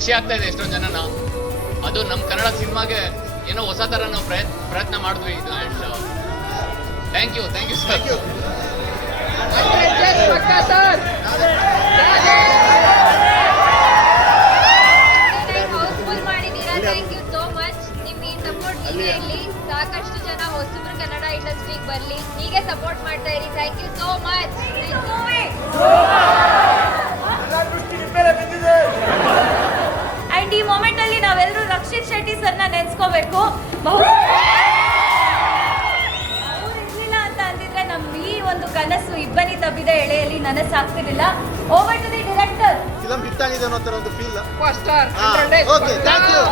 ಖುಷಿ ಆಗ್ತಾ ಇದೆ ಎಷ್ಟೊಂದು ಜನನ. ಅದು ನಮ್ಮ ಕನ್ನಡ ಸಿನಿಮಾಗೆ ಏನೋ ಹೊಸ ಥರ ನಾವು ಪ್ರಯತ್ನ ಮಾಡಿದ್ವಿ ಇದು. And thank you sir. Houseful ಮಾಡಿದ್ದೀರಾ, ಥ್ಯಾಂಕ್ ಯು ಸೋ ಮಚ್. ನಿಮ್ಮ ಈ ಸಪೋರ್ಟ್ ಹೀಗೆ ಇರಲಿ, ಸಾಕಷ್ಟು ಜನ ಹೊಸಬ್ರು ಕನ್ನಡ ಇಂಡಸ್ಟ್ರಿಗೆ ಬರಲಿ, ಹೀಗೆ ಸಪೋರ್ಟ್ ಮಾಡ್ತಾ ಇರಿ. Thank you so much. And ಈ ಮೊಮೆಂಟ್ ಅಲ್ಲಿ ನಾವೆಲ್ಲರೂ ರಕ್ಷಿತ್ ಶೆಟ್ಟಿ ಸರ್ನ ನೆನೆಸ್ಕೋಬೇಕು. ಅವ್ರು ಇರ್ಲಿಲ್ಲ ಅಂತ ಅಂದಿದ್ರೆ ನಮ್ಮ ಈ ಒಂದು ಕನಸು ಇಬ್ಬನಿ ತಬ್ಬಿದ ಎಳೆಯಲ್ಲಿ ನನಸಾಗ್ತಿರ್ಲಿಲ್ಲ. Over to the director. Film hit ಆಗಿದೆ ಅನ್ನೋ ತರ ಒಂದು feel. First star. Okay, thank you.